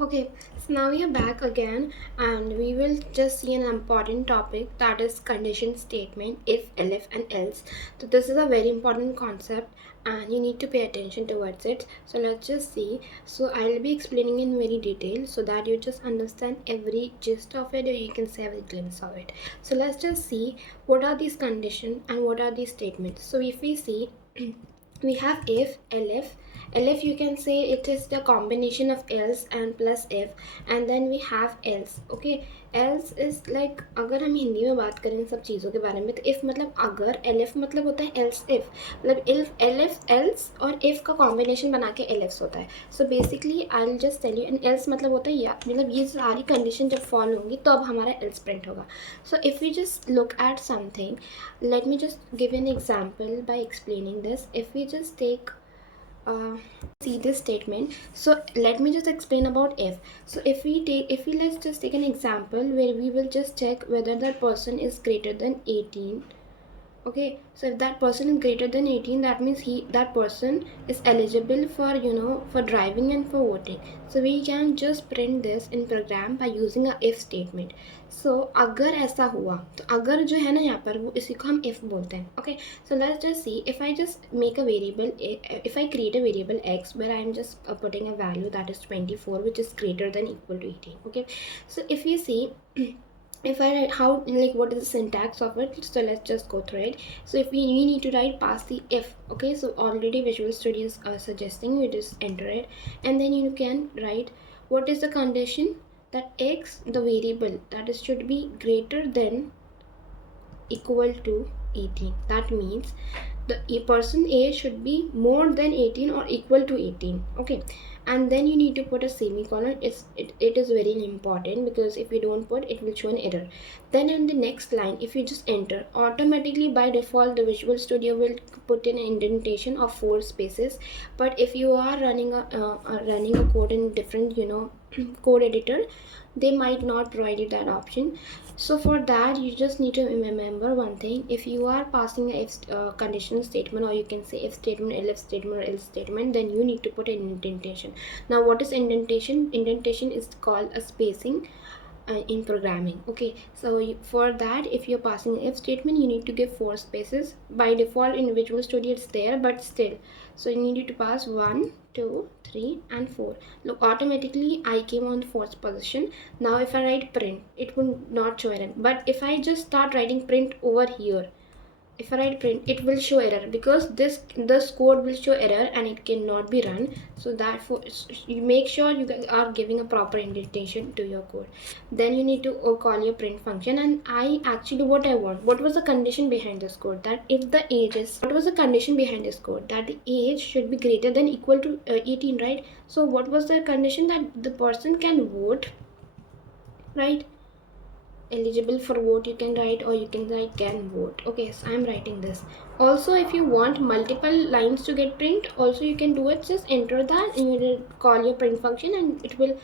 Okay, so now we are back again and we will just see an important topic, that is condition statement, if, elif and else. So this is a very important concept and you need to pay attention towards it. So let's just see. So I'll be explaining in very detail so that you just understand every gist of it, or you can say every glimpse of it. So let's just see what are these conditions and what are these statements. So if we see we have if, elif. Elif, you can say it is the combination of else and plus if, and then we have else. Okay, else is like, अगर हम हिंदी में बात करें सब चीज़ों के बारे में, तो if मतलब अगर, elif मतलब होता है else if, मतलब if elif else और if का combination बना के elif होता है. So basically I'll just tell you, and else मतलब होता है या मतलब ये सारी condition जब fall होंगी तो अब हमारा else print होगा. So if we just look at something, let me just give an example by explaining this. If we just take see this statement, so let me just explain about if. So if we let's just take an example where we will just check whether that person is greater than 18. Okay, so if that person is greater than 18, that means that person is eligible for for driving and for voting. So we can just print this in program by using a if statement. So अगर ऐसा हुआ तो अगर जो है ना यहाँ पर वो इसी को हम if बोलते हैं. Okay, so let's just see. If I just make a variable, if I create a variable x where I am just putting a value that is 24, which is greater than equal to 18. Okay, so if you see if I write how, like, what is the syntax of it, so let's just go through it. So if we need to write past the if. Okay, so already Visual Studio is suggesting you just enter it, and then you can write what is the condition, that x, the variable, that is should be greater than equal to 18. That means the person A should be more than 18 or equal to 18. Okay, and then you need to put a semicolon. It is very important, because if you don't put, it will show an error. Then in the next line, if you just enter, automatically by default the Visual Studio will put in an indentation of 4 spaces. But if you are running a code in different code editor, they might not provide you that option. So for that, you just need to remember one thing. If you are passing a if conditional statement, or you can say if statement, elif statement, or else statement, then you need to put an indentation. Now what is indentation? Indentation is called a spacing in programming. Okay, so for that, if you're passing an if statement, you need to give 4 spaces. By default in Visual Studio it's there, but still, so you need to pass 1, 2, 3 and 4. Look, automatically I came on the 4th position. Now if I write print, it will not show error. But if I just start writing print over here, if I write print, it will show error, because this code will show error and it cannot be run. So therefore you make sure you are giving a proper indentation to your code. Then you need to call your print function. And I actually, what was the condition behind this code, that if the age is, what was the condition behind this code, that the age should be greater than equal to 18, right? So what was the condition, that the person can vote, right? Eligible for vote you can write, or you can write can vote. Okay, so I'm writing this. Also, if you want multiple lines to get print, also you can do it. Just enter that and you will call your print function, and it will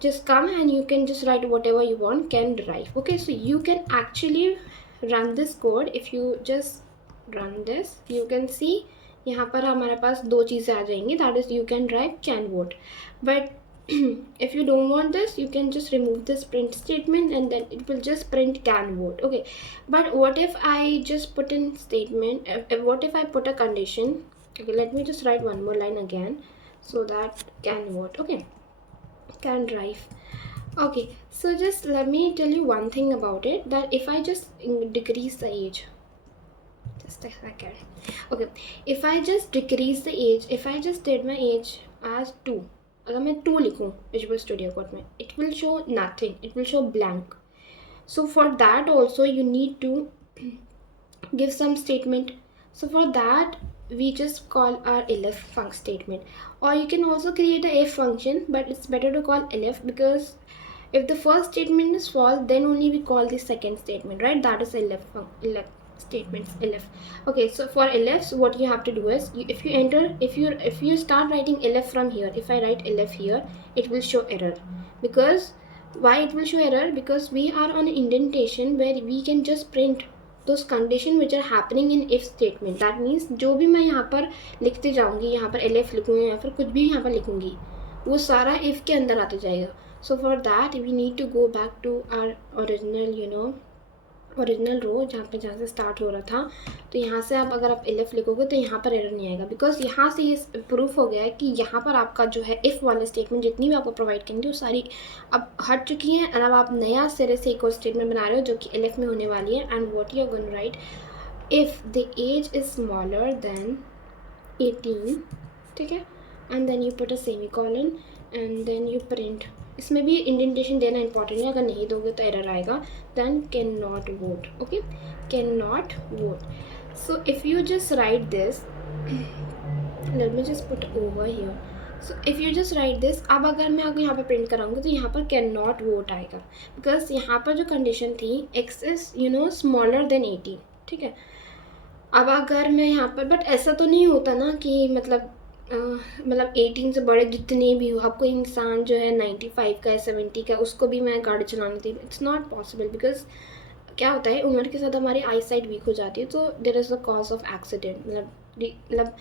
just come, and you can just write whatever you want, can drive. Okay, so you can actually run this code. If you just run this, you can see यहाँ पर हमारे पास दो चीज़ें आ जाएंगी, that is you can drive, can vote. But if you don't want this, you can just remove this print statement, and then it will just print can vote. Okay, but what if I just put in statement, what if I put a condition? Okay, let me just write one more line again, so that can vote. Okay, can drive. Okay, so just let me tell you one thing about it, that if I just decrease the age, just a second. Okay, if I just decrease the age, if I just did my age as 2, अगर मैं 2 लिखूँ visual studio code में, it will show nothing, it will show blank. So for that also you need to give some statement. So for that we just call our elif func statement, or you can also create a if function, but it's better to call elif, because if the first statement is false, then only we call the second statement, right? That is elif statements, elif. Okay, so for elifs, what you have to do is, if you enter, if you start writing elif from here, if I write elif here, it will show error. Because why it will show error? Because we are on indentation where we can just print those condition which are happening in if statement. That means जो भी मैं यहाँ पर लिखते जाऊँगी, यहाँ पर elif लिखूँगी या फिर कुछ भी यहाँ पर लिखूँगी, वो सारा इफ़ के अंदर आते जाएगा. So for that we need to go back to our original row जहाँ से स्टार्ट हो रहा था. तो यहाँ से आप अगर आप एलिफ लिखोगे तो यहाँ पर एरर नहीं आएगा, बिकॉज यहाँ से ये प्रूफ हो गया है कि यहाँ पर आपका जो है इफ़ वाले स्टेटमेंट जितनी भी आपको प्रोवाइड करेंगे वो सारी अब हट चुकी हैं. और अब आप नया सिरे से एक और स्टेटमेंट बना रहे हो जो कि एलिफ में होने वाली है. And what you are going to write, if the age is smaller than 18, ठीक है, and then you put a semi colon and then you print. इसमें भी इंडेंटेशन देना इंपॉर्टेंट है, अगर नहीं दोगे तो एरर आएगा. Then can not vote. Okay, can not vote. So if you just write this, let me just put over here. So if you just write this, अब अगर मैं आपको यहाँ पर प्रिंट कराऊंगी तो यहाँ पर कैन नॉट वोट आएगा, बिकॉज यहाँ पर जो कंडीशन थी एक्स इज स्मॉलर देन 18, ठीक है. अब अगर मैं यहाँ पर, बट ऐसा तो नहीं होता ना कि मतलब 18 से बड़े जितने भी हो, आपको इंसान जो है 95 का है 70 का, उसको भी मैं गाड़ी चलानी थी. इट्स नॉट पॉसिबल, बिकॉज क्या होता है उम्र के साथ हमारी आई साइट वीक हो जाती है, तो there is the cause of accident, मतलब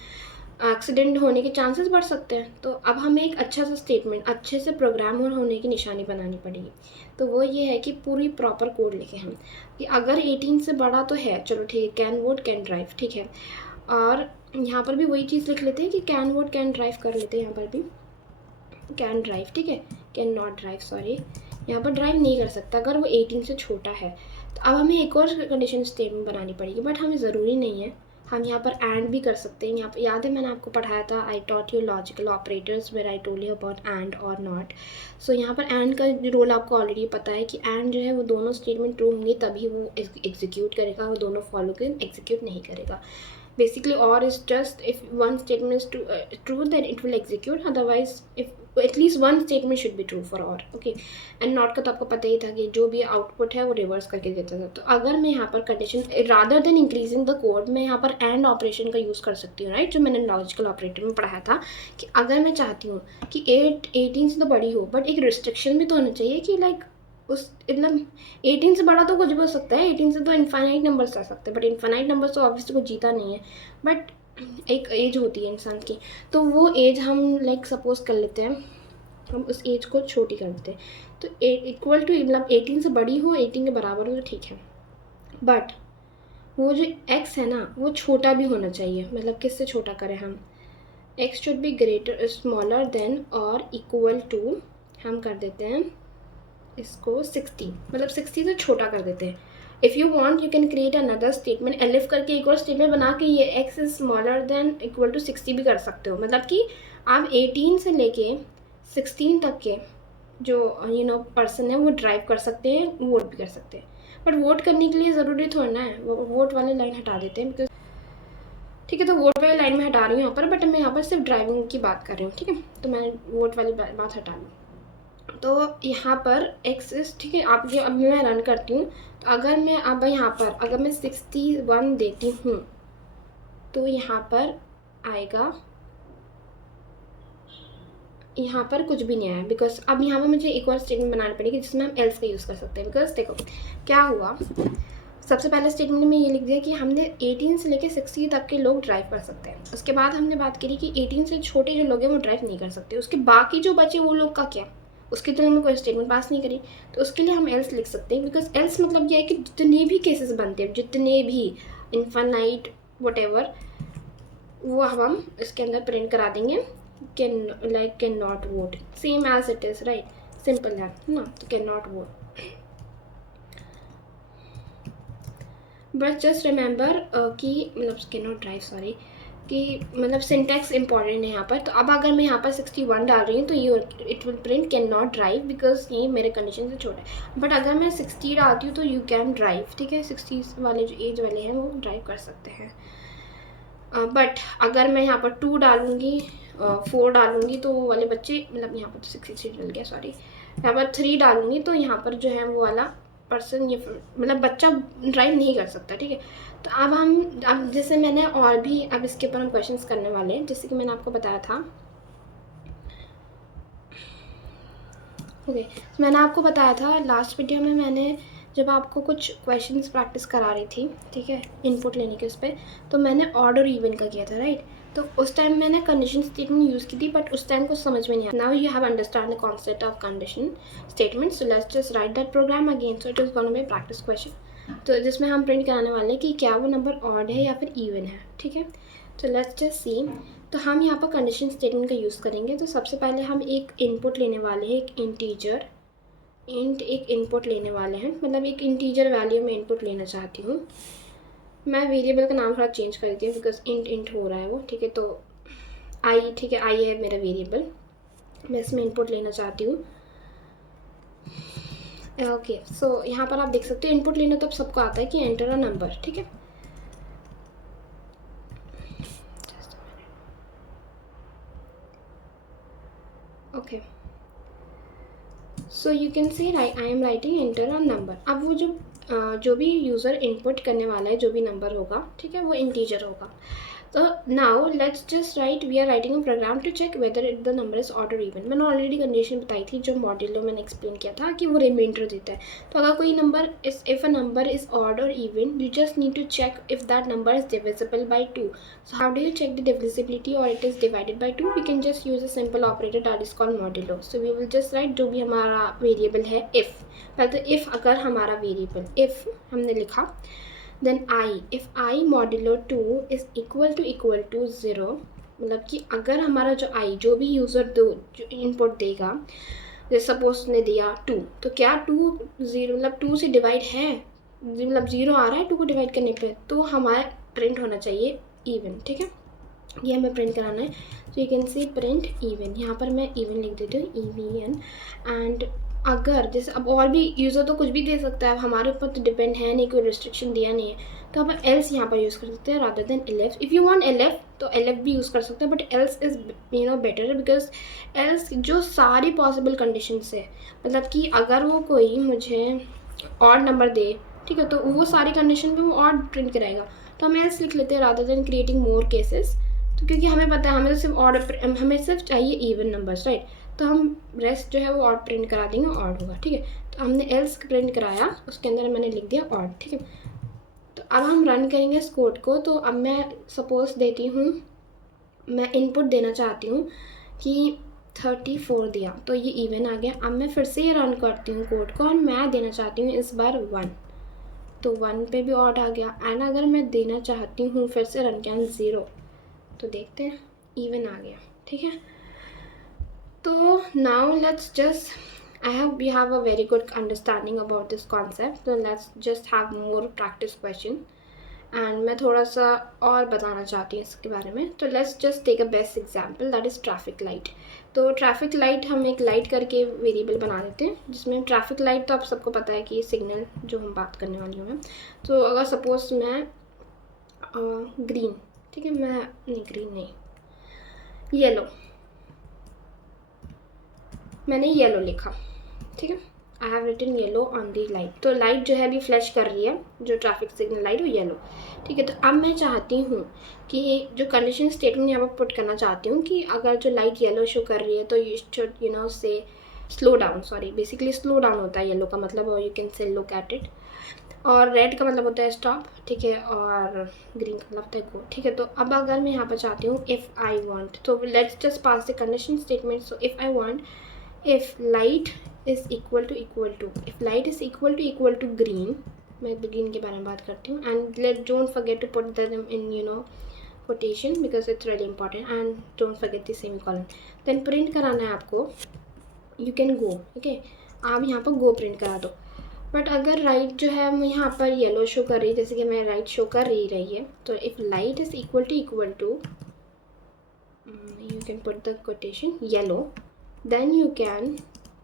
एक्सीडेंट होने के चांसेस बढ़ सकते हैं. तो अब हमें एक अच्छा सा स्टेटमेंट अच्छे से प्रोग्राम होने की निशानी बनानी पड़ेगी. तो वो ये है कि पूरी प्रॉपर कोड लिखें हम कि अगर 18 से बड़ा तो है, चलो ठीक है, कैन वोट कैन ड्राइव, ठीक है. और यहाँ पर भी वही चीज़ लिख लेते हैं कि कैन वोट कैन ड्राइव कर लेते हैं. यहाँ पर भी कैन ड्राइव, ठीक है, कैन नॉट ड्राइव, सॉरी, यहाँ पर ड्राइव नहीं कर सकता अगर वो 18 से छोटा है. तो अब हमें एक और कंडीशन स्टेटमेंट बनानी पड़ेगी, बट हमें ज़रूरी नहीं है. हम यहाँ पर एंड भी कर सकते हैं. यहाँ पर याद है मैंने आपको पढ़ाया था, I taught you logical operators where I told you about and or not. सो यहाँ पर एंड का रोल आपको ऑलरेडी पता है कि एंड जो है वो दोनों स्टेटमेंट ट्रू होंगे तभी वो एग्जीक्यूट करेगा, वो दोनों फॉलो कर एग्जीक्यूट नहीं करेगा. Basically or is just if one statement is true then it will execute, otherwise if at least one statement should be true for or. okay, and not का तो आपको पता ही था कि जो भी आउटपुट है वो रिवर्स करके देता था. तो अगर मैं यहाँ पर condition rather than increasing the code, मैं यहाँ पर एंड ऑपरेशन का यूज़ कर सकती हूँ, राइट, जो मैंने लॉजिकल ऑपरेटर में पढ़ाया था कि अगर मैं चाहती हूँ कि 18 से तो बड़ी हो, बट एक रिस्ट्रिक्शन भी तो होना चाहिए कि लाइक उस मतलब 18 से बड़ा तो कुछ भी हो सकता है, 18 से तो इन्फाइनाइट नंबर्स आ सकते हैं, बट इन्फाइनाइट नंबर्स तो ऑब्वियसली कुछ जीता नहीं है, बट एक एज होती है इंसान की. तो वो एज हम लाइक सपोज कर लेते हैं, हम उस एज को छोटी कर देते हैं. तो इक्वल टू मतलब 18 से बड़ी हो, 18 के बराबर हो तो ठीक है, बट वो जो x है ना वो छोटा भी होना चाहिए. मतलब किससे छोटा करें हम, x should be greater smaller than और इक्वल टू, हम कर देते हैं इसको 60, मतलब 60 से छोटा कर देते हैं. If you want you can create another statement, elif करके एक और स्टेटमेंट बना के ये x is smaller than equal to 60 भी कर सकते हो. मतलब कि आप 18 से लेके 16 तक के जो पर्सन है वो ड्राइव कर सकते हैं, वोट भी कर सकते हैं. बट वोट करने के लिए ज़रूरी थोड़ा ना है, वो वोट वाली लाइन हटा देते हैं, बिकॉज ठीक है. तो वोट वाली लाइन में हटा रही हूँ यहाँ पर, बट मैं यहाँ पर सिर्फ ड्राइविंग की बात कर रही हूँ, ठीक है. तो मैंने वोट वाली बात हटा ली. तो यहाँ पर x इस, ठीक है, आप ये अब मैं रन करती हूँ. तो अगर मैं अब यहाँ पर अगर मैं 61 देती हूँ तो यहाँ पर आएगा, यहाँ पर कुछ भी नहीं आया, बिकॉज अब यहाँ पर मुझे एक और स्टेटमेंट बनानी पड़ेगी जिसमें हम एल्स का यूज़ कर सकते हैं. बिकॉज देखो क्या हुआ, सबसे पहले स्टेटमेंट में ये लिख दिया कि हमने 18 से लेकर 60 तक के लोग ड्राइव कर सकते हैं. उसके बाद हमने बात करी कि 18 से छोटे जो लोग हैं वो ड्राइव नहीं कर सकते. उसके बाकी जो बचे वो लोग का क्या, उसके तो हमने कोई स्टेटमेंट पास नहीं करी. तो उसके लिए हम एल्स लिख सकते हैं, बिकॉज एल्स मतलब ये है कि जितने भी केसेस बनते हैं, जितने भी इन्फाइनाइट वटेवर, वो हम इसके अंदर प्रिंट करा देंगे. Can not vote, same as it is, right, simple है ना. तो can not vote, but just remember कि मतलब कैन नॉट ड्राइव, सॉरी, कि मतलब सिंटैक्स इंपॉर्टेंट है यहाँ पर. तो अब अगर मैं यहाँ पर 61 डाल रही हूँ तो ये it will print can not drive, because ये मेरे कंडीशन से छोटा है. बट अगर मैं 60 डालती हूँ तो यू कैन ड्राइव, ठीक है. 60 वाले जो एज वाले हैं वो ड्राइव कर सकते हैं. बट अगर मैं यहाँ पर 2 डालूँगी, 4 डालूँगी तो वो वाले बच्चे, मतलब यहाँ पर तो 63 डल गया, सॉरी, यहाँ पर 3 डालूँगी तो यहाँ पर जो है वो वाला पर्सन, ये मतलब बच्चा ड्राइव नहीं कर सकता, ठीक है. तो अब जैसे मैंने और भी अब इसके ऊपर हम क्वेश्चंस करने वाले हैं, जैसे कि मैंने आपको बताया था. ओके, मैंने आपको बताया था लास्ट वीडियो में, मैंने जब आपको कुछ क्वेश्चंस प्रैक्टिस करा रही थी, ठीक है, इनपुट लेने के उस पर, तो मैंने ऑड और इवन का किया था, राइट. तो उस टाइम मैंने कंडीशन स्टेटमेंट यूज़ की थी, बट उस टाइम कुछ समझ में नहीं आया. Now you have understand the concept of condition statement. So let's just write that program again. So it is gonna be practice question. तो जिसमें हम प्रिंट कराने वाले हैं कि क्या वो नंबर ऑड है या फिर इवन है. ठीक है, तो लेट्स जस्ट सी. तो हम यहाँ पर कंडीशन स्टेटमेंट का यूज़ करेंगे. तो सबसे पहले हम एक इनपुट लेने वाले हैं, एक इंटीजर एक इनपुट लेने वाले हैं, मतलब एक इंटीजर वैल्यू में इनपुट लेना चाहती हूँ. मैं वेरिएबल का नाम थोड़ा चेंज कर देती हूँ बिकॉज इंट हो रहा है वो. ठीक है, तो आई, ठीक है, आई है मेरा वेरिएबल. मैं इसमें इनपुट लेना चाहती हूँ. ओके, सो यहाँ पर आप देख सकते हो इनपुट लेना तो अब सबको आता है कि एंटर अ नंबर. ठीक है, okay, so you can see I am writing enter a number. अब वो जो भी यूज़र इनपुट करने वाला है, जो भी नंबर होगा, ठीक है, वो इंटीजर होगा. तो now let's just write, we are writing a program to check whether it the number is odd or even. मैंने ऑलरेडी कंडीशन बताई थी जो मॉड्यूलो मैंने एक्सप्लेन किया था कि वो रिमाइंडर देता है. तो अगर कोई number is, if a number is odd or even, you just need to check if that number is divisible by 2. So how do you check the divisibility or it is divided by 2? We can just use a simple operator that is called modulo. So we will just write जो भी हमारा variable है if. पहले तो if, अगर हमारा variable if हमने लिखा, then I, if I modulo 2 is equal to 0, मतलब कि अगर हमारा जो आई, जो भी यूज़र जो इनपुट देगा, जैसे सपोज ने दिया 2, तो क्या 2 0 मतलब 2 से डिवाइड है, मतलब 0 आ रहा है 2 को डिवाइड करने पे, तो हमारा प्रिंट होना चाहिए इवन. ठीक है, ये हमें प्रिंट कराना है. तो you can see print even. यहाँ पर मैं इवन लिख देती हूँ, EVN. एंड अगर जैसे अब और भी यूज़र तो कुछ भी दे सकता है, अब हमारे ऊपर तो डिपेंड है नहीं, कोई रिस्ट्रिक्शन दिया नहीं है, तो हम एल्स यहाँ पर यूज़ कर सकते हैं rather than LF. If you want LF तो एलएफ भी यूज़ कर सकते हैं, but else is better because else जो सारी पॉसिबल कंडीशंस है, मतलब कि अगर वो कोई मुझे ऑड नंबर दे, ठीक है, तो वो सारी कंडीशन पे वो ऑड प्रिंट कराएगा. तो हम एल्स लिख लेते हैं rather than creating more cases. तो क्योंकि हमें पता है हमें तो सिर्फ ऑड, हमें सिर्फ चाहिए इवन नंबर्स, राइट. तो हम रेस्ट जो है वो ऑड प्रिंट करा देंगे, ऑड होगा. ठीक है, तो हमने एल्स प्रिंट कराया, उसके अंदर मैंने लिख दिया ऑड. ठीक है, तो अब हम रन करेंगे इस कोड को. तो अब मैं सपोज देती हूँ, मैं इनपुट देना चाहती हूँ कि 34 दिया, तो ये इवन आ गया. अब मैं फिर से ये रन करती हूँ कोड को और मैं देना चाहती हूँ इस बार 1, तो 1 पे भी ऑड आ गया. एंड अगर मैं देना चाहती हूँ फिर से रन किया 0, तो देखते हैं इवन आ गया. ठीक है, तो now let's just, I hope you have a very good understanding about this concept. So let's just have more practice question. And मैं थोड़ा सा और बताना चाहती हूँ इसके बारे में. तो let's just take a best example, that is traffic light. तो ट्रैफिक लाइट हम एक लाइट करके वेरिएबल बना देते हैं, जिसमें ट्रैफिक लाइट तो आप सबको पता है कि सिग्नल जो हम बात करने वाली हूँ. तो अगर सपोज मैं ग्रीन, ठीक है, मैं नहीं ग्रीन नहीं, येलो, मैंने येलो लिखा. ठीक है, I have written yellow on the light. तो लाइट जो है अभी फ्लैश कर रही है, जो ट्रैफिक सिग्नल लाइट वो येलो. ठीक है, तो अब मैं चाहती हूँ कि जो कंडीशन स्टेटमेंट यहाँ पर पुट करना चाहती हूँ कि अगर जो लाइट येलो शो कर रही है तो यू शुड यू नो से slow down. Sorry, basically slow down होता है येलो का मतलब, और you can say look at it. और रेड का मतलब होता है स्टॉप. ठीक है, और ग्रीन का मतलब होता है गो. ठीक है, तो अब अगर मैं यहाँ पर चाहती हूँ इफ़ आई वॉन्ट, तो let's just pass the condition statement. So if I want, if light is equal to if light is equal to green, मैं ग्रीन के बारे में बात करती हूँ. and don't forget to put them in quotation because it's really important, and don't forget the semicolon. then print कराना है आपको, you can go. okay, आप यहाँ पर go print करा दो. बट अगर लाइट जो है यहाँ पर येलो शो कर रही है, जैसे कि मैं लाइट शो कर रही है, तो if light is equal to you can put the quotation yellow, then you can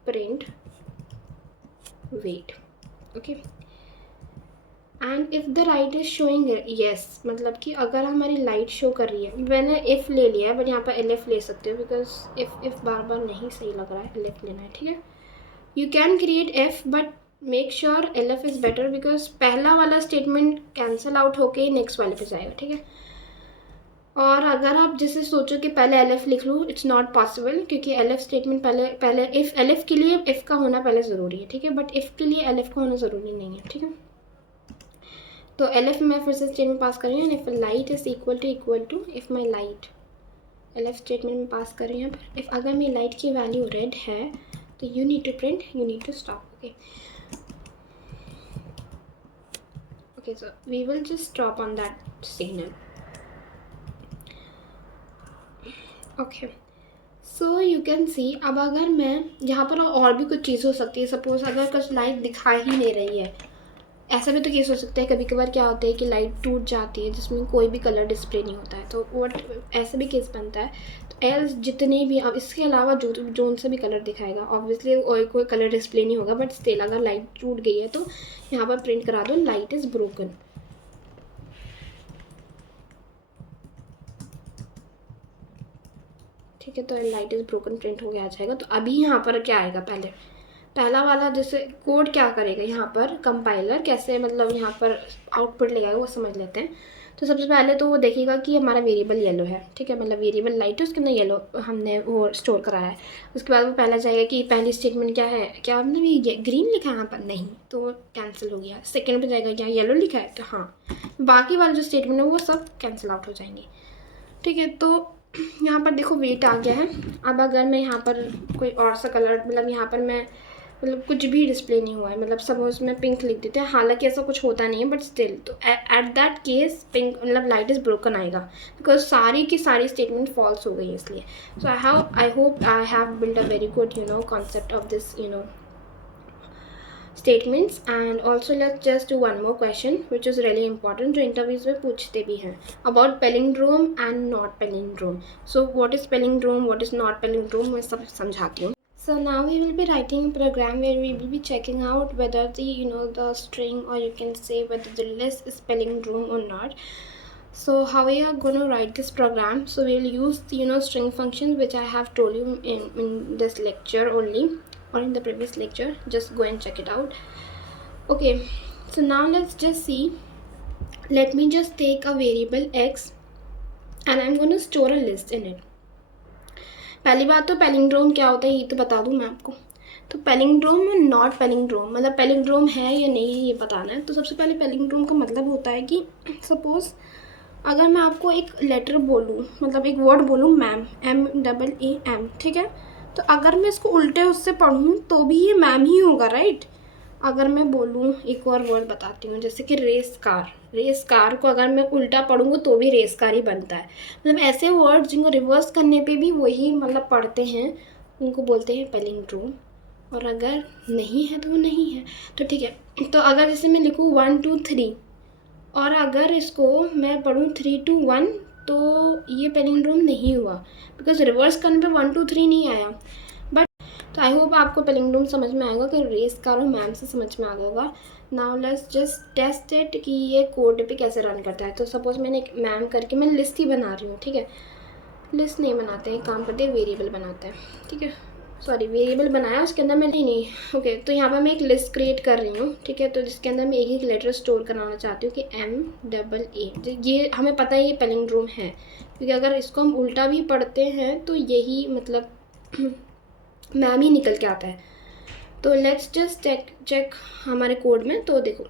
print wait. okay, and if the light is showing yes, मतलब कि अगर हमारी लाइट शो कर रही है, मैंने if ले लिया है बट यहाँ पर LF ले सकते हो बिकॉज if बार बार नहीं सही लग रहा है, LF लेना है. ठीक है, you can create F but make sure LF is better because पहला वाला स्टेटमेंट कैंसिल आउट होके नेक्स्ट वाले पे जाएगा. ठीक है, और अगर आप जैसे सोचो कि पहले LF लिख लूँ, इट्स नॉट पॉसिबल, क्योंकि LF स्टेटमेंट पहले इफ़ LF के लिए F का होना पहले ज़रूरी है. ठीक है, बट इफ़ के लिए LF का होना ज़रूरी नहीं है. ठीक है, तो LF मैं फिर से स्टेटमेंट पास कर रही हूँ. If light is equal to if my light elif statement में पास कर रही हूँ यहाँ पर। इफ़ अगर मेरी लाइट की वैल्यू रेड है तो you need to print, you need to stop. Okay, so we will just stop on that signal. Okay, so you can see, अब अगर मैं यहाँ पर और भी कुछ चीज़ हो सकती है. सपोज अगर कुछ लाइट दिखा ही नहीं रही है, ऐसा भी तो केस हो सकता है. कभी कभार क्या होता है कि लाइट टूट जाती है जिसमें कोई भी कलर डिस्प्ले नहीं होता है, तो वट ऐसा भी केस बनता है. तो एल्स जितने भी, अब इसके अलावा जोन से भी कलर दिखाएगा, ऑब्वियसली कोई कलर डिस्प्ले नहीं होगा, बट स्टिल अगर लाइट टूट गई है तो यहाँ पर प्रिंट करा दो लाइट इज़ ब्रोकन. ठीक है, तो लाइट इज़ ब्रोकन प्रिंट हो गया आ जाएगा. तो अभी यहाँ पर क्या आएगा, पहला वाला जैसे कोड क्या करेगा यहाँ पर, कंपाइलर कैसे मतलब यहाँ पर आउटपुट लगाएगा वो समझ लेते हैं. तो सबसे पहले तो वो देखेगा कि हमारा वेरिएबल येलो है. ठीक है, मतलब वेरिएबल लाइट है उसके अंदर येलो हमने वो स्टोर कराया है. उसके बाद वो पहला जाएगा कि पहली स्टेटमेंट क्या है, क्या हमने भी ग्रीन लिखा है यहाँ पर, नहीं तो कैंसिल हो गया. सेकेंड पे जाएगा क्या येलो लिखा है, तो हाँ. बाकी वाले जो स्टेटमेंट है वो सब कैंसिल आउट हो जाएंगे. ठीक है, तो यहाँ पर देखो वेट आ गया है. अब अगर मैं यहाँ पर कोई और सा कलर, मतलब यहाँ पर मैं मतलब कुछ भी डिस्प्ले नहीं हुआ है, मतलब सपोज मैं पिंक लिख देते हैं, हालांकि ऐसा कुछ होता नहीं है, बट स्टिल तो एट दैट केस पिंक मतलब लाइट इज़ ब्रोकन आएगा, बिकॉज सारी की सारी स्टेटमेंट फॉल्स हो गई है इसलिए. So I hope I have build a very good concept of this statements. And also let's just do one more question which is really important, जो interviews में पूछते भी हैं, about palindrome and not palindrome. So what is palindrome, what is not palindrome, मैं सब समझाती हूँ. So now we will be writing a program where we will be checking out whether the the string, or you can say whether the list is palindrome or not. So how we are going to write this program? So we will use the string functions which I have told you in this lecture only, or in the previous lecture. Just go and check it out. Okay, so now let's just see. Let me just take a variable x and I'm going to store a list in it. पहली बात तो palindrome क्या होता है ये तो बता दूं मैं आपको. तो पैलिंड्रोम और नॉट पैलिंड्रोम, मतलब पैलिंड्रोम है या नहीं है ये बताना है. तो सबसे पहले पैलिंड्रोम का मतलब होता है कि सपोज अगर मैं आपको एक लेटर बोलूँ, मतलब एक वर्ड बोलूँ मैम, MAAM, ठीक है, तो अगर मैं इसको उल्टे उससे पढ़ूँ तो भी ये मैम ही होगा, राइट. अगर मैं बोलूँ, एक और वर्ड बताती हूँ, जैसे कि रेस कार को अगर मैं उल्टा पढ़ूँगा तो भी रेस कार ही बनता है. मतलब ऐसे वर्ड जिनको रिवर्स करने पे भी वही मतलब पढ़ते हैं, उनको बोलते हैं पैलिंड्रोम. और अगर नहीं है तो वो नहीं है. तो ठीक है, तो अगर जैसे मैं लिखूँ 1 2 3 और अगर इसको मैं पढ़ूँ 3 2 1, तो ये पैलिंड्रोम नहीं हुआ, बिकॉज रिवर्स करने पे 1 2 3 नहीं आया. बट तो आई होप आपको पैलिंड्रोम समझ में आएगा कि रेस कार और मैम से समझ में आ गया होगा. Now let's just test it कि ये कोड पे कैसे रन करता है. तो सपोज मैंने एक मैम करके मैं लिस्ट ही बना रही हूँ. ठीक है, लिस्ट नहीं बनाते हैं, काम करते हैं वेरिएबल बनाते हैं. ठीक है, सॉरी वेरिएबल बनाया उसके अंदर मैं नहीं ओके. तो यहाँ पर मैं एक लिस्ट क्रिएट कर रही हूँ. ठीक है, तो जिसके अंदर मैं एक एक लेटर स्टोर कराना चाहती हूँ कि MAA. ये हमें पता है ये पैलिंड्रोम है, क्योंकि अगर इसको हम उल्टा भी पढ़ते हैं तो यही मतलब मैम ही निकल के आता है. तो लेट्स जस्ट चेक हमारे कोड में. तो देखो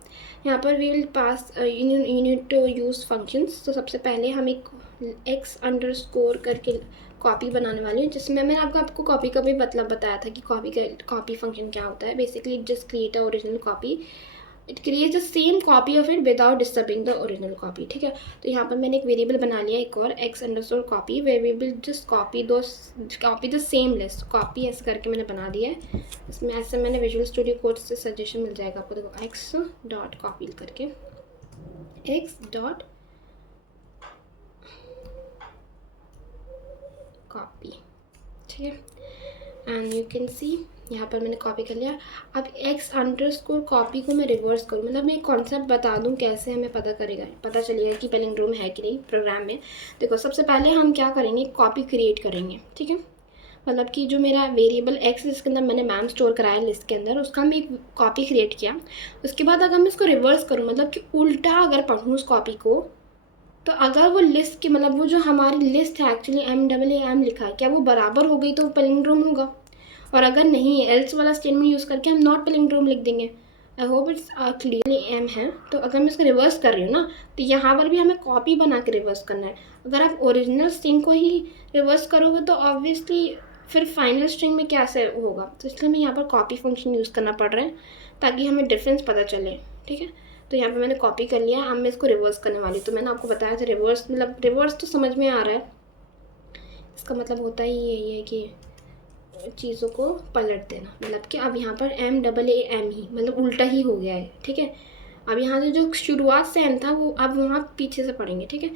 यहाँ पर we will pass you need to use functions. तो सबसे पहले हम एक x_ करके कॉपी बनाने वाली हूँ, जिसमें मैंने आपको कॉपी का भी मतलब बताया था कि कॉपी फंक्शन क्या होता है. Basically it just create a original copy, it creates the same copy of it without disturbing the original copy. ठीक है, तो यहाँ पर मैंने एक वेरिएबल बना लिया एक और x_copy, where we will just copy the same list. Copy ऐसे करके मैंने बना दिया है. इसमें ऐसे मैंने विजुअल स्टूडियो कोड से सजेशन मिल जाएगा आपको. देखो x.copy करके x.copy. ठीक है, एंड यू कैन सी यहाँ पर मैंने कॉपी कर लिया. अब x_copy को मैं रिवर्स करूँ, मतलब मैं एक कॉन्सेप्ट बता दूँ कैसे हमें पता चलेगा कि पैलिंड्रोम है कि नहीं प्रोग्राम में. देखो सबसे पहले हम क्या करेंगे, कॉपी क्रिएट करेंगे. ठीक है, मतलब कि जो मेरा वेरिएबल x जिसके अंदर मैंने मैम स्टोर कराया लिस्ट के अंदर, उसका मैं एक कॉपी क्रिएट किया. उसके बाद अगर मैं इसको रिवर्स करूँ, मतलब कि उल्टा अगर पढ़ूँ उस कॉपी को, तो अगर वो लिस्ट की मतलब वो जो हमारी लिस्ट है एक्चुअली MAAM लिखा है, क्या वो बराबर हो गई तो पैलिंड्रोम होगा. और अगर नहीं है, एल्स वाला स्टेटमेंट यूज़ करके हम नॉट पैलिंड्रोम लिख देंगे. आई होप इट्स क्लियरली एम है। तो अगर मैं इसको रिवर्स कर रही हूँ ना, तो यहाँ पर भी हमें कॉपी बना के रिवर्स करना है। अगर आप ओरिजिनल स्ट्रिंग को ही रिवर्स करोगे तो ऑब्वियसली फिर फाइनल स्ट्रिंग में कैसे होगा, तो इसलिए हमें यहाँ पर कॉपी फंक्शन यूज़ करना पड़ रहा है ताकि हमें डिफरेंस पता चले। ठीक है, तो यहाँ पर मैंने कॉपी कर लिया, अब मैं इसको रिवर्स करने वाली। तो मैंने आपको बताया था रिवर्स मतलब रिवर्स तो समझ में आ रहा है, इसका मतलब होता ही यही है कि चीज़ों को पलट देना, मतलब कि अब यहाँ पर MAAM ही मतलब उल्टा ही हो गया है। ठीक है, अब यहाँ से जो शुरुआत से एम था वो अब वहाँ पीछे से पढ़ेंगे। ठीक है,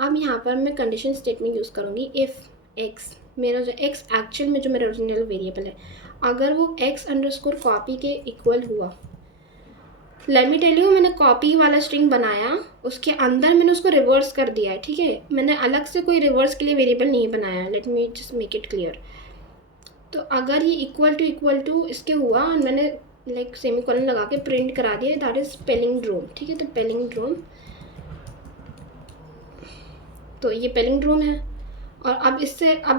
अब यहाँ पर मैं कंडीशन स्टेटमेंट यूज़ करूँगी। इफ़ एक्स, मेरा जो एक्स एक्चुअल में जो मेरा ओरिजिनल वेरिएबल है, अगर वो एक्स अंडरस्कोर कॉपी के इक्वल हुआ, लेट मी टेल यू, मैंने कॉपी वाला स्ट्रिंग बनाया, उसके अंदर मैंने उसको रिवर्स कर दिया है। ठीक है, मैंने अलग से कोई रिवर्स के लिए वेरिएबल नहीं बनाया, late me just make it clear. तो अगर ये इक्वल टू इसके हुआ और मैंने लाइक सेमीकोलन लगा के प्रिंट करा दिया, दैट इज पैलिंड्रोम। ठीक है, तो पैलिंड्रोम, तो ये पैलिंड्रोम है। और अब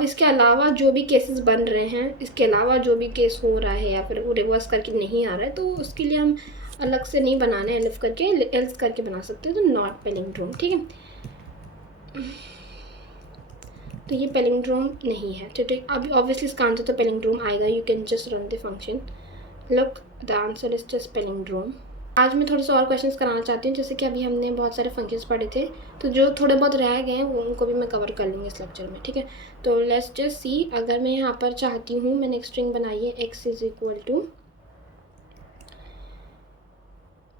इसके अलावा जो भी केसेस बन रहे हैं, इसके अलावा जो भी केस हो रहा है या फिर वो रिवर्स करके नहीं आ रहा है, तो उसके लिए हम अलग से नहीं बनाना है, एलिफ करके एल्स करके बना सकते हैं, तो नॉट पैलिंड्रोम। ठीक है, तो ये पैलिंड्रोम नहीं है। ठीक, अभी ऑब्वियसली इसका आंसर तो पैलिंड्रोम आएगा। You can just run the function, look the answer is just palindrome. आज मैं थोड़े से और क्वेश्चंस कराना चाहती हूँ, जैसे कि अभी हमने बहुत सारे फंक्शंस पढ़े थे, तो जो थोड़े बहुत रह गए हैं वो उनको भी मैं कवर कर लूँगी इस लेक्चर में। ठीक है, तो लेट्स जस्ट सी, अगर मैं यहाँ पर चाहती हूँ, मैंने एक स्ट्रिंग बनाई है एक्स इज इक्वल टू,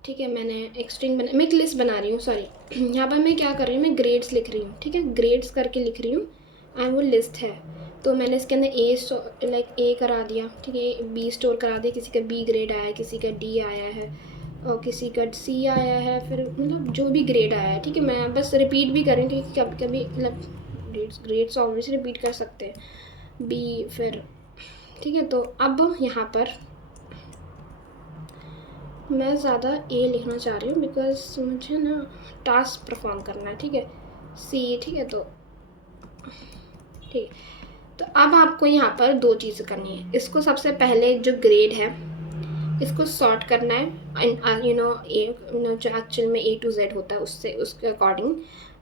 ठीक है, मैंने एक स्ट्रिंग बना, मैं एक लिस्ट बना रही हूँ, सॉरी यहाँ पर मैं क्या कर रही हूँ, मैं ग्रेड्स लिख रही हूँ। ठीक है, ग्रेड्स करके लिख रही हूँ एंड वो लिस्ट है, तो मैंने इसके अंदर लाइक ए करा दिया। ठीक है, बी स्टोर करा दिया, किसी का बी ग्रेड आया है, किसी का डी आया है और किसी का सी आया है, फिर मतलब जो भी ग्रेड आया है। ठीक है, मैं बस रिपीट भी करूँ क्योंकि कभी कभी मतलब ग्रेड्स ऑब्वियसली रिपीट कर सकते हैं, बी फिर। ठीक है, तो अब यहाँ पर मैं ज़्यादा ए लिखना चाह रही हूँ बिकॉज मुझे ना टास्क परफॉर्म करना है। ठीक है, सी, ठीक है, तो ठीक, तो अब आपको यहाँ पर दो चीज़ें करनी है। इसको सबसे पहले जो ग्रेड है इसको सॉर्ट करना है, यू नो जो एक्चुअल में A to Z होता है उससे, उसके अकॉर्डिंग।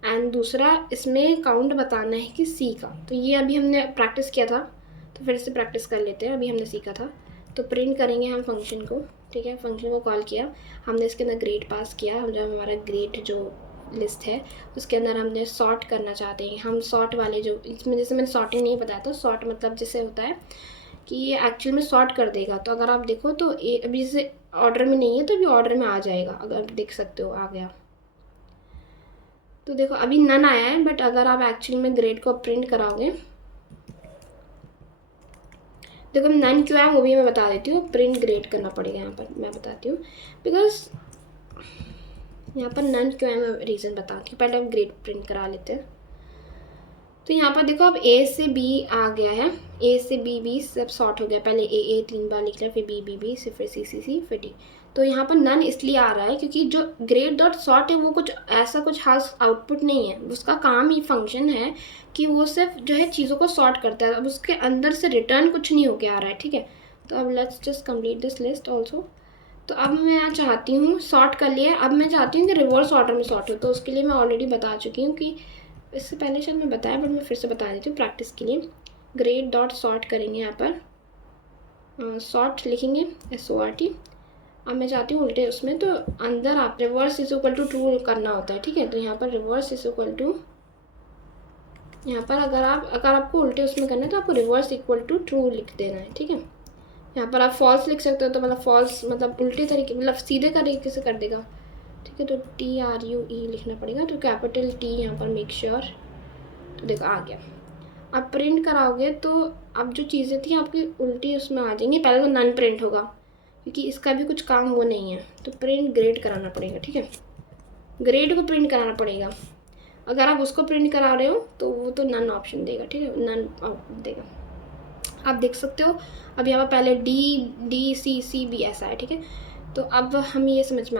एंड दूसरा इसमें काउंट बताना है कि सी का, तो ये अभी हमने प्रैक्टिस किया था, तो फिर से प्रैक्टिस कर लेते हैं। अभी हमने सीखा था, तो प्रिंट करेंगे हम फंक्शन को। ठीक है, फंक्शन को कॉल किया हमने, इसके अंदर ग्रेड पास किया, हम जब हमारा ग्रेड जो लिस्ट है उसके अंदर हमने सॉर्ट करना चाहते हैं। हम सॉर्ट वाले जो इसमें, जैसे मैंने सॉर्टिंग नहीं बताया था, सॉर्ट मतलब जैसे होता है कि ये एक्चुअल में सॉर्ट कर देगा। तो अगर आप देखो तो अभी जैसे ऑर्डर में नहीं है तो अभी ऑर्डर में आ जाएगा, अगर आप देख सकते हो आ गया। तो देखो अभी नन आया है, बट अगर आप एक्चुअल में ग्रेड को प्रिंट कराओगे, देखो नन क्यों है वो भी मैं बता देती हूँ। प्रिंट ग्रेड करना पड़ेगा यहाँ पर, मैं बताती हूँ बिकॉज यहाँ पर नन क्यों है मैं रीज़न बताती हूँ। पहले आप ग्रेड प्रिंट करा लेते हैं। तो यहाँ पर देखो अब ए से बी आ गया है, ए से बी सब सॉर्ट हो गया। पहले ए 3 बार लिख लिया, फिर बी फिर सी फिर डी। तो यहाँ पर नन इसलिए आ रहा है क्योंकि जो ग्रेड डॉट सॉर्ट है वो कुछ ऐसा कुछ खास आउटपुट नहीं है, उसका काम ही फंक्शन है कि वो सिर्फ जो है चीज़ों को सॉर्ट करता है। अब उसके अंदर से रिटर्न कुछ नहीं होके आ रहा है। ठीक है, तो अब let's just complete this list also. तो अब मैं चाहती हूँ सॉर्ट कर लिया, अब मैं चाहती हूँ कि रिवर्स ऑर्डर में सॉर्ट हो। तो उसके लिए मैं ऑलरेडी बता चुकी हूँ कि इससे पहले शायद मैं बताया, बट मैं फिर से बता देती हूँ प्रैक्टिस के लिए। ग्रेड डॉट सॉर्ट करेंगे, यहाँ पर सॉर्ट लिखेंगे SORT। अब मैं चाहती हूँ उल्टे उसमें, तो अंदर आप reverse is equal to true करना होता है। ठीक है, तो यहाँ पर रिवर्स इज इक्वल टू, यहाँ पर अगर आपको उल्टे उसमें करना है तो आपको रिवर्स इक्वल टू ट्रू लिख देना है। ठीक है, यहाँ पर आप फॉल्स लिख सकते हो, तो मतलब फॉल्स मतलब उल्टे तरीके, मतलब सीधे तरीके से कर देगा। ठीक है, तो TRUE लिखना पड़ेगा, तो कैपिटल T यहाँ पर मेक श्योर। तो देखो आ गया। अब प्रिंट कराओगे तो अब जो चीज़ें थी आपकी उल्टी उसमें आ जाएंगी। पहले तो नन प्रिंट होगा क्योंकि इसका भी कुछ काम वो नहीं है, तो प्रिंट ग्रेड कराना पड़ेगा। ठीक है, ग्रेड को प्रिंट कराना पड़ेगा। अगर आप उसको प्रिंट करा रहे हो तो वो तो नन ऑप्शन देगा। ठीक है, नन आउटपुट देगा। आप देख सकते हो अब यहाँ पर पहले D C B ऐसा है। ठीक है, तो अब हम ये समझ में आ